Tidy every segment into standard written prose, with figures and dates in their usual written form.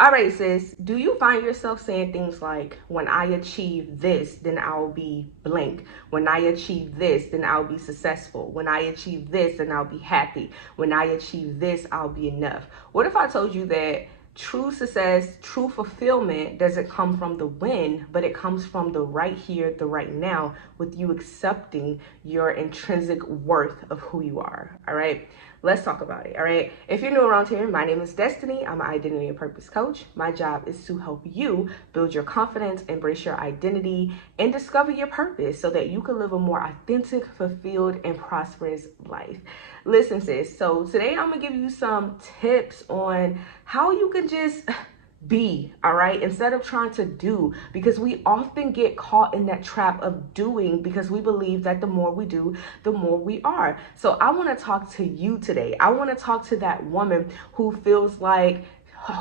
All right, sis, do you find yourself saying things like, when I achieve this, then I'll be blank. When I achieve this, then I'll be successful. When I achieve this, then I'll be happy. When I achieve this, I'll be enough. What if I told you that true success, true fulfillment doesn't come from the win, but it comes from the right here, the right now, with you accepting your intrinsic worth of who you are? All right, let's talk about it. All right, if you're new around here, my name is Destiny. I'm an identity and purpose coach. My job is to help you build your confidence, embrace your identity, and discover your purpose so that you can live a more authentic, fulfilled, and prosperous life. Listen, sis, so today I'm gonna give you some tips on how you can just be, all right, instead of trying to do, because we often get caught in that trap of doing because we believe that the more we do, the more we are. So I want to talk to you today. I want to talk to that woman who feels like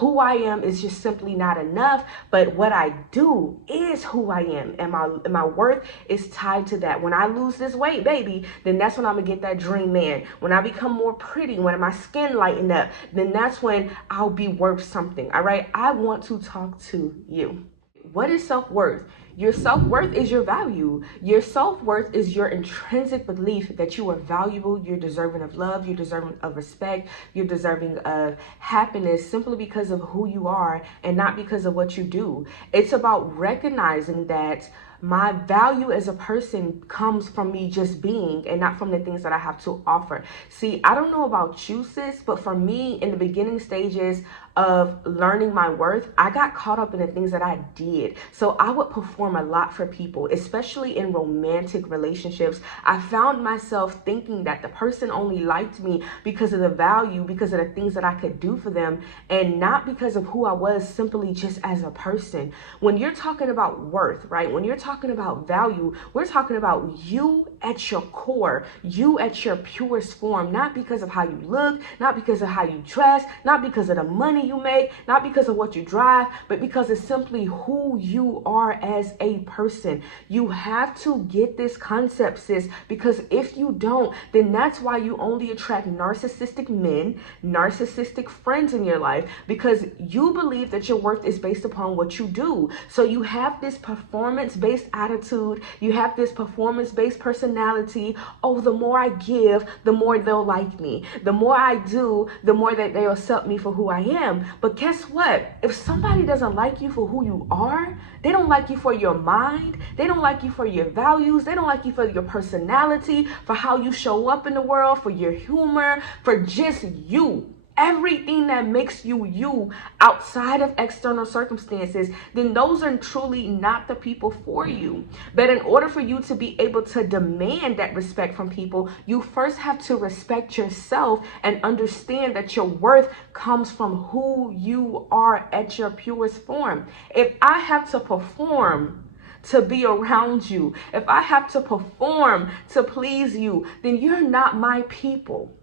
who I am is just simply not enough, but what I do is who I am, and my worth is tied to that. When I lose this weight, baby, then that's when I'm gonna get that dream man. When I become more pretty, when my skin lighten up, then that's when I'll be worth something. All right, I want to talk to you. What is self-worth? Your self-worth is your value. Your self-worth is your intrinsic belief that you are valuable, you're deserving of love, you're deserving of respect, you're deserving of happiness simply because of who you are and not because of what you do. It's about recognizing that my value as a person comes from me just being and not from the things that I have to offer. See, I don't know about you, sis, but for me, in the beginning stages of learning my worth, I got caught up in the things that I did. So I would perform a lot for people, especially in romantic relationships. I found myself thinking that the person only liked me because of the value, because of the things that I could do for them, and not because of who I was simply just as a person. When you're talking about worth, right? When you're talking about value, we're talking about you at your core, you at your purest form, not because of how you look, not because of how you dress, not because of the money you make, not because of what you drive, but because it's simply who you are as a person. You have to get this concept, sis, because if you don't, then that's why you only attract narcissistic men, narcissistic friends in your life, because you believe that your worth is based upon what you do. So you have this performance-based attitude, you have this performance-based personality. Oh, the more I give, the more they'll like me. The more I do, the more that they'll accept me for who I am. But guess what? If somebody doesn't like you for who you are, they don't like you for your mind, they don't like you for your values, they don't like you for your personality, for how you show up in the world, for your humor, for just you. Everything that makes you you outside of external circumstances, then those are truly not the people for you. But in order for you to be able to demand that respect from people, you first have to respect yourself and understand that your worth comes from who you are at your purest form. If I have to perform to be around you, if I have to perform to please you, then you're not my people.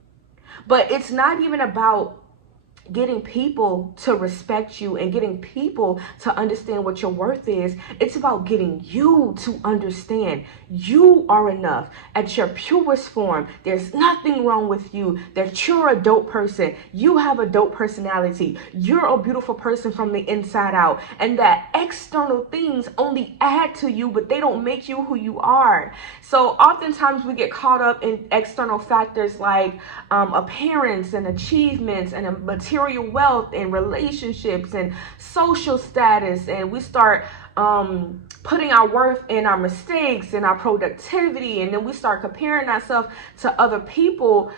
But it's not even about getting people to respect you and getting people to understand what your worth is. It's about getting you to understand you are enough at your purest form. There's nothing wrong with you, that you're a dope person. You have a dope personality. You're a beautiful person from the inside out. And that external things only add to you, but they don't make you who you are. So oftentimes we get caught up in external factors like appearance and achievements and material wealth and relationships and social status, and we start putting our worth in our mistakes and our productivity, and then we start comparing ourselves to other people.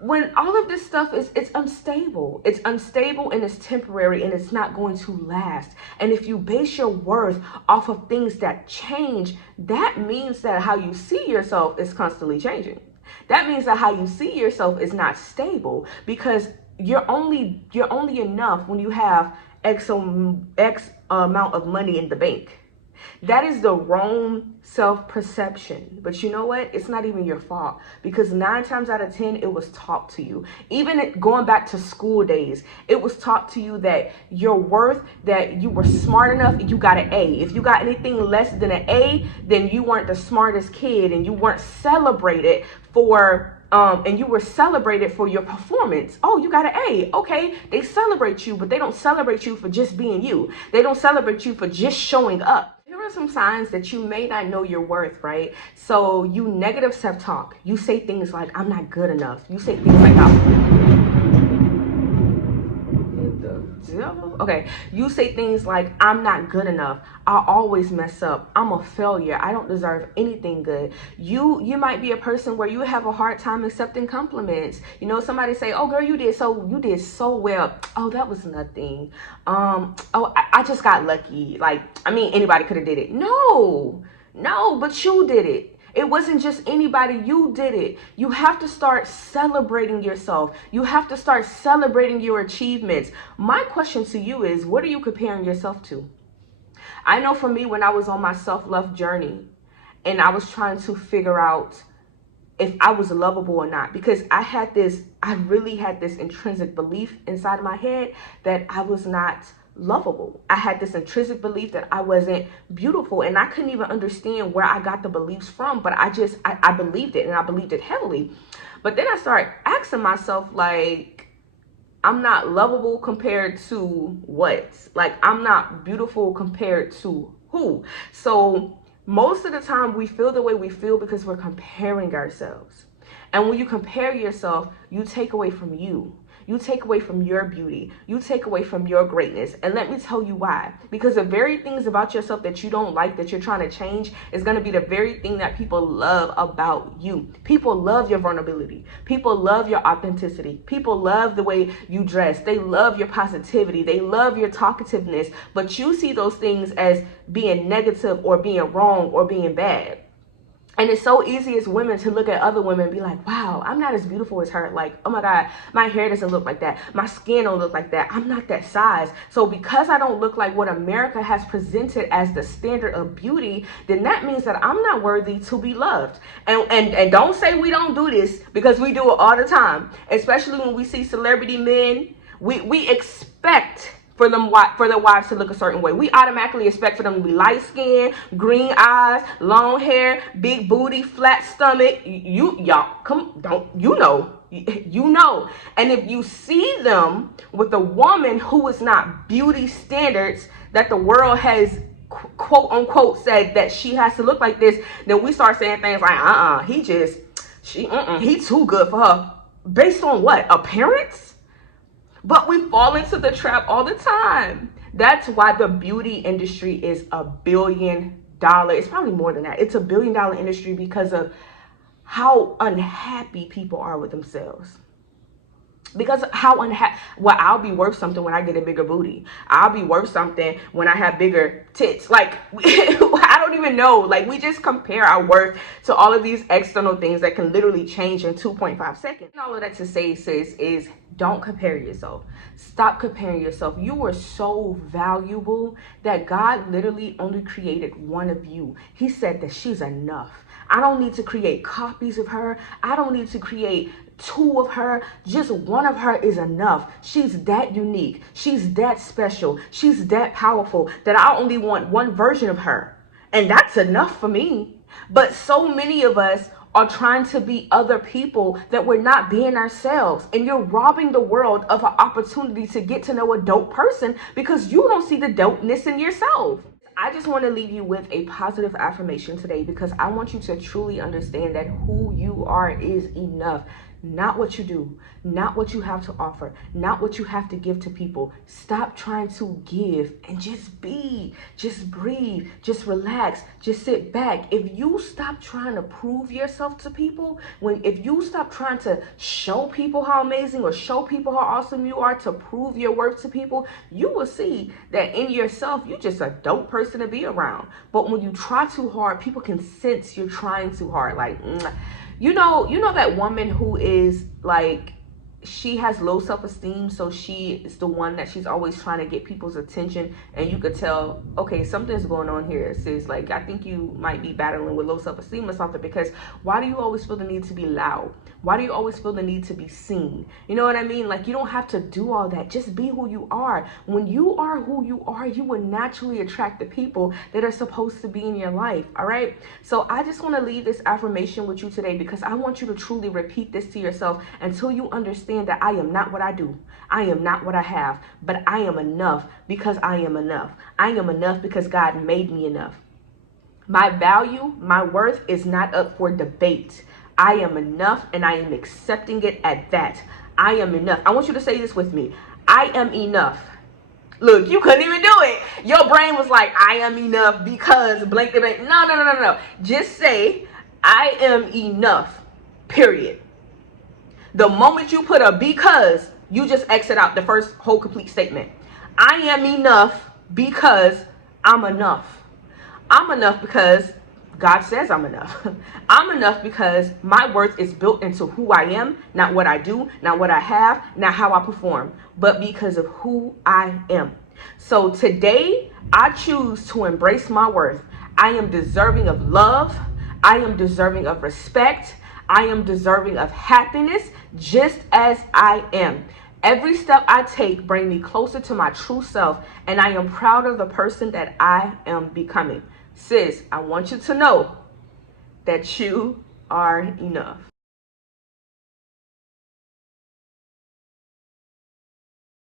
When all of this stuff it's unstable and it's temporary and it's not going to last. And if you base your worth off of things that change, that means that how you see yourself is constantly changing. That means that how you see yourself is not stable, because you're only enough when you have X amount of money in the bank. That is the wrong self-perception. But you know what? It's not even your fault, because 9 times out of 10, it was taught to you. Even going back to school days, it was taught to you that your worth, that you were smart enough, you got an A. If you got anything less than an A, then you weren't the smartest kid and you weren't celebrated for and you were celebrated for your performance. Oh, you got an A. Okay, they celebrate you, but they don't celebrate you for just being you. They don't celebrate you for just showing up. Here are some signs that you may not know your worth, right? So you negative self-talk. You say things like, I'm not good enough. You say things like, okay, you say things like, I'm not good enough. I always mess up. I'm a failure. I don't deserve anything good. You might be a person where you have a hard time accepting compliments. You know, somebody say, oh girl, you did so well. Oh, that was nothing. I just got lucky. Like, I mean, anybody could have did it. No, but you did it. It wasn't just anybody, you did it. You have to start celebrating yourself. You have to start celebrating your achievements. My question to you is, what are you comparing yourself to? I know for me, when I was on my self-love journey and I was trying to figure out if I was lovable or not, because I really had this intrinsic belief inside of my head that I was not lovable. I had this intrinsic belief that I wasn't beautiful, and I couldn't even understand where I got the beliefs from, but I believed it, and I believed it heavily. But then I started asking myself, like, I'm not lovable compared to what? Like, I'm not beautiful compared to who? So most of the time we feel the way we feel because we're comparing ourselves. And when you compare yourself, you take away from you. You take away from your beauty. You take away from your greatness. And let me tell you why. Because the very things about yourself that you don't like, that you're trying to change, is going to be the very thing that people love about you. People love your vulnerability. People love your authenticity. People love the way you dress. They love your positivity. They love your talkativeness. But you see those things as being negative or being wrong or being bad. And it's so easy as women to look at other women and be like, wow, I'm not as beautiful as her. Like, oh my God, my hair doesn't look like that. My skin don't look like that. I'm not that size. So because I don't look like what America has presented as the standard of beauty, then that means that I'm not worthy to be loved. And don't say we don't do this, because we do it all the time. Especially when we see celebrity men, we expect for their wives to look a certain way. We automatically expect for them to be light skin, green eyes, long hair, big booty, flat stomach. You know. And if you see them with a woman who is not beauty standards that the world has quote unquote said that she has to look like this, then we start saying things like, he too good for her. Based on what? Appearance? But we fall into the trap all the time. That's why the beauty industry is $1 billion. It's probably more than that. It's $1 billion industry because of how unhappy people are with themselves. Because how unhappy, well, I'll be worth something when I get a bigger booty. I'll be worth something when I have bigger tits. Like, I don't even know. Like, we just compare our worth to all of these external things that can literally change in 2.5 seconds. And all of that to say, sis, is don't compare yourself. Stop comparing yourself. You are so valuable that God literally only created one of you. He said that she's enough. I don't need to create copies of her. I don't need to create 2 of her. Just one of her is enough. She's that unique. She's that special. She's that powerful that I only want one version of her. And that's enough for me. But so many of us are trying to be other people that we're not being ourselves. And you're robbing the world of an opportunity to get to know a dope person because you don't see the dopeness in yourself. I just want to leave you with a positive affirmation today, because I want you to truly understand that who you are is enough. Not what you do, not what you have to offer, not what you have to give to people. Stop trying to give and just be, just breathe, just relax, just sit back. If you stop trying to prove yourself to people, if you stop trying to show people how amazing or show people how awesome you are to prove your worth to people, you will see that in yourself, you're just a dope person to be around. But when you try too hard, people can sense you're trying too hard. Like, you know that woman who is like, she has low self-esteem, so she is the one that she's always trying to get people's attention, and you could tell, okay, something's going on here, sis. Like, I think you might be battling with low self-esteem or something, because why do you always feel the need to be loud? Why do you always feel the need to be seen? You know what I mean? Like, you don't have to do all that. Just be who you are. When you are who you are, you will naturally attract the people that are supposed to be in your life, all right? So I just want to leave this affirmation with you today, because I want you to truly repeat this to yourself until you understand that I am not what I do. I am not what I have, but I am enough because I am enough. I am enough because God made me enough. My value, my worth is not up for debate. I am enough, and I am accepting it at that. I am enough. I want you to say this with me. I am enough. Look, you couldn't even do it. Your brain was like, I am enough because blank, blank. No. Just say, I am enough, period. The moment you put a because, you just exit out the first whole complete statement. I am enough because I'm enough. I'm enough because God says I'm enough. I'm enough because my worth is built into who I am, not what I do, not what I have, not how I perform, but because of who I am. So today, I choose to embrace my worth. I am deserving of love. I am deserving of respect. I am deserving of happiness just as I am. Every step I take brings me closer to my true self, and I am proud of the person that I am becoming. Sis, I want you to know that you are enough.